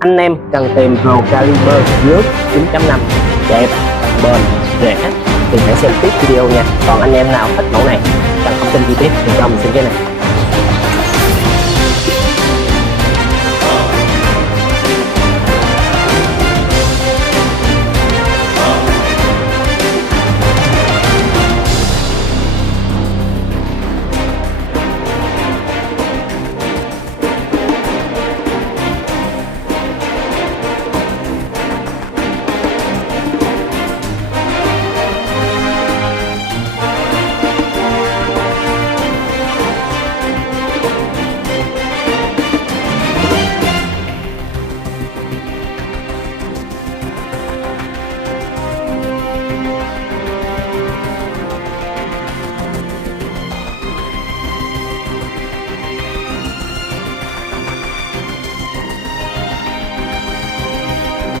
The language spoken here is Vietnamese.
Anh em cần tìm Procaliber Lướt 9.5 đẹp, bền, rẻ thì hãy xem tiếp video nha. Còn anh em nào thích mẫu này cần thông tin chi tiết thì cho mình xin cái này.